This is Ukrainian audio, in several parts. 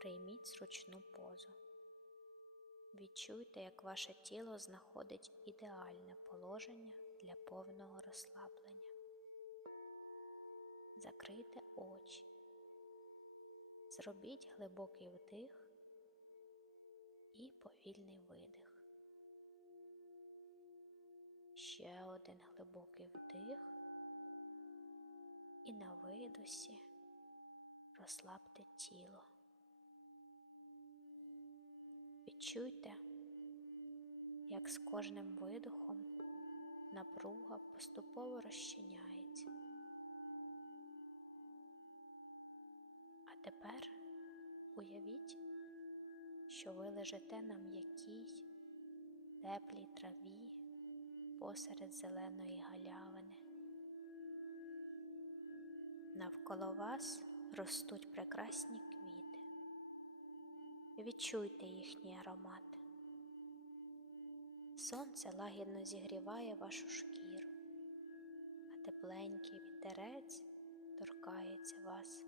Прийміть зручну позу. Відчуйте, як ваше тіло знаходить ідеальне положення для повного розслаблення. Закрийте очі. Зробіть глибокий вдих і повільний видих. Ще один глибокий вдих. І на видосі розслабте тіло. Відчуйте, як з кожним видохом напруга поступово розчиняється. А тепер уявіть, що ви лежите на м'якій, теплій траві посеред зеленої галявини. Навколо вас ростуть прекрасні квіти. Відчуйте їхній аромат. Сонце лагідно зігріває вашу шкіру, а тепленький вітерець торкається вас,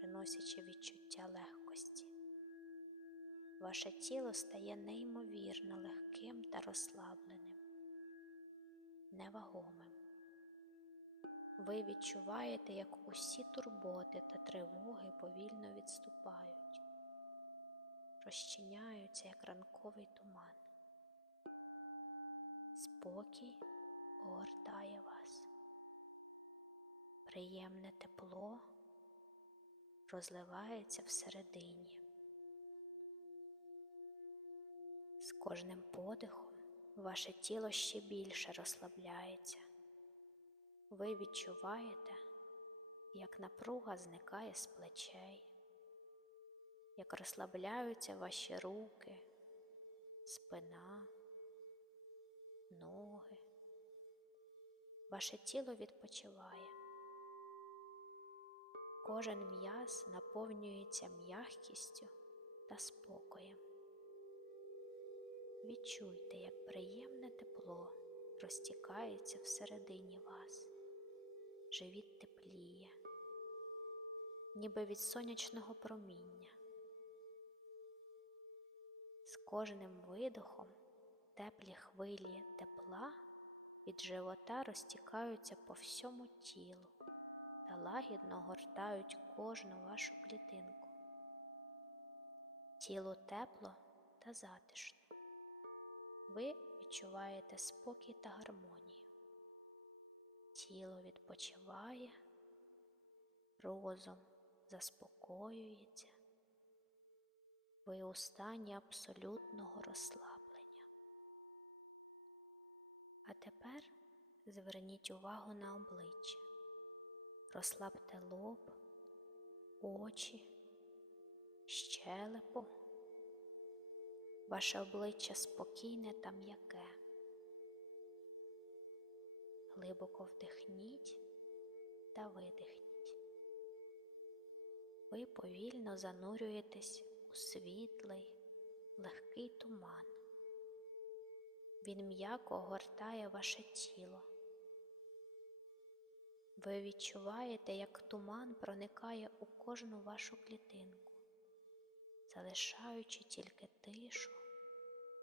приносячи відчуття легкості. Ваше тіло стає неймовірно легким та розслабленим, невагомим. Ви відчуваєте, як усі турботи та тривоги повільно відступають, розчиняються, як ранковий туман. Спокій огортає вас. Приємне тепло розливається всередині. З кожним подихом ваше тіло ще більше розслабляється. Ви відчуваєте, як напруга зникає з плечей, як розслабляються ваші руки, спина, ноги. Ваше тіло відпочиває. Кожен м'яз наповнюється м'якістю та спокоєм. Відчуйте, як приємне тепло розтікається всередині вас живіт тепліє, ніби від сонячного проміння. З кожним видохом теплі хвилі тепла від живота розтікаються по всьому тілу та лагідно гортають кожну вашу клітинку. Тіло тепло та затишно. Ви відчуваєте спокій та гармонію. Тіло відпочиває, розум заспокоюється, ви у стані абсолютного розслаблення. А тепер зверніть увагу на обличчя, розслабте лоб, очі, щелепу. Ваше обличчя спокійне та м'яке. Глибоко вдихніть та видихніть. Ви повільно занурюєтесь у світлий, легкий туман. Він м'яко огортає ваше тіло. Ви відчуваєте, як туман проникає у кожну вашу клітинку, залишаючи тільки тишу,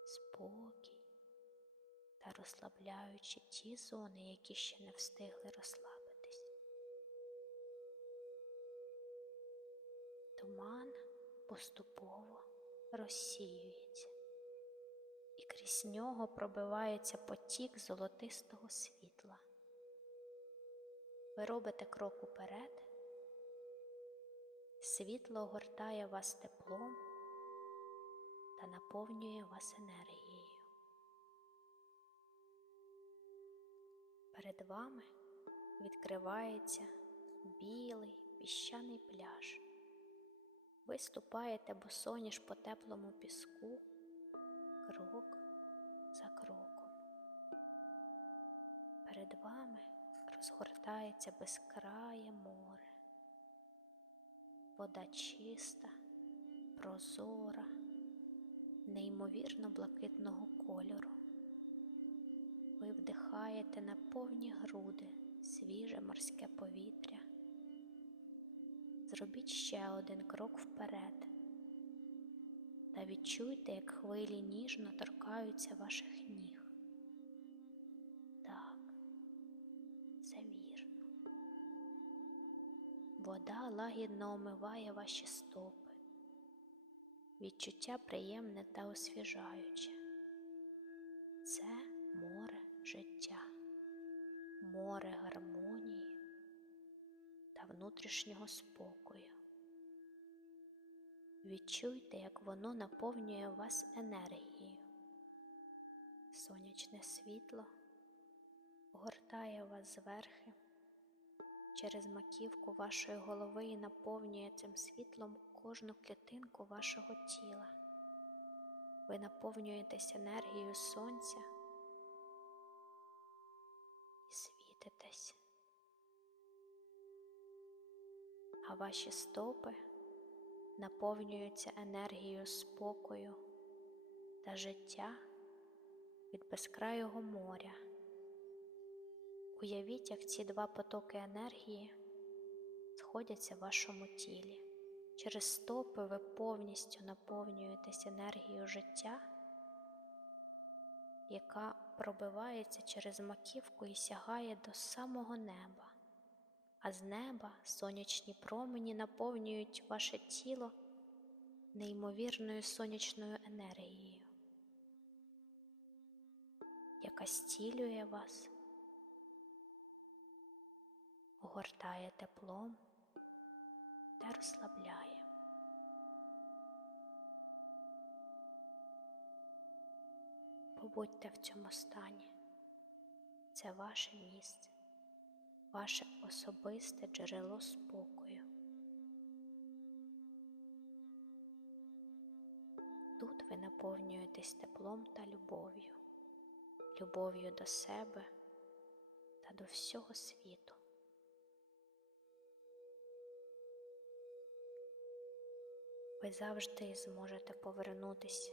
спокій та розслабляючи ті зони, які ще не встигли розслабитись. Туман поступово розсіюється, і крізь нього пробивається потік золотистого світла. Ви робите крок уперед, світло огортає вас теплом та наповнює вас енергією. Перед вами відкривається білий піщаний пляж. Ви ступаєте босоніж по теплому піску, крок за кроком. Перед вами розгортається безкрає море, вода чиста, прозора, неймовірно блакитного кольору. Ви вдихаєте на повні груди свіже морське повітря. Зробіть ще один крок вперед та відчуйте, як хвилі ніжно торкаються ваших ніг. Так, це вірно. Вода лагідно омиває ваші стопи. Відчуття приємне та освіжаюче. Це море життя, море та внутрішнього спокою. Відчуйте, як воно наповнює вас енергією. Сонячне світло огортає вас зверхи через маківку вашої голови і наповнює цим світлом кожну клітинку вашого тіла. Ви наповнюєтесь енергією сонця А ваші стопи наповнюються енергією спокою та життя від безкрайого моря. Уявіть, як ці два потоки енергії сходяться в вашому тілі. Через стопи ви повністю наповнюєтесь енергією життя, яка пробивається через маківку і сягає до самого неба, а з неба сонячні промені наповнюють ваше тіло неймовірною сонячною енергією, яка стілює вас, огортає теплом та розслабляє. Побудьте в цьому стані. Це ваше місце, ваше особисте джерело спокою. Тут ви наповнюєтесь теплом та любов'ю, любов'ю до себе та до всього світу. Ви завжди зможете повернутися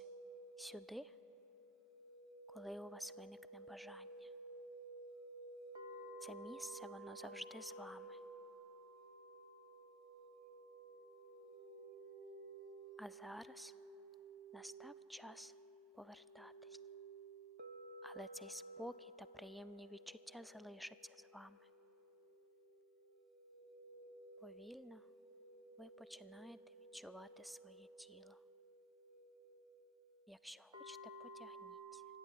сюди, коли у вас виникне бажання. Це місце воно завжди з вами. А зараз настав час повертатись, але цей спокій та приємні відчуття залишаться з вами. Повільно ви починаєте відчувати своє тіло. Якщо хочете, потягніться,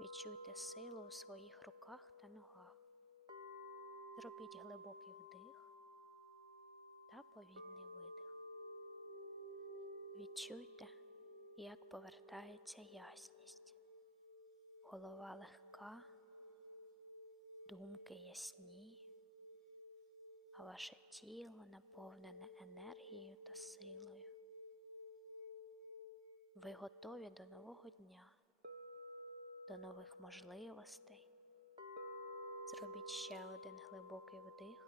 відчуйте силу у своїх руках та ногах. Зробіть глибокий вдих та повільний видих. Відчуйте, як повертається ясність. Голова легка, думки ясні, а ваше тіло наповнене енергією та силою. Ви готові до нового дня, до нових можливостей. Зробіть ще один глибокий вдих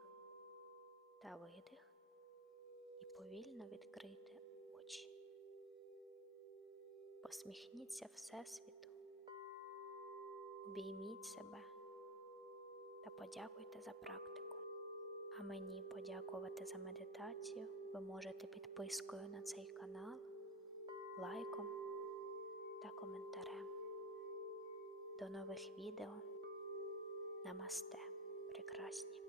та видих і повільно відкрийте очі. Посміхніться Всесвіту, обійміть себе та подякуйте за практику. А мені подякувати за медитацію ви можете підпискою на цей канал, лайком та коментарем. До нових відео. Намасте, прекрасні!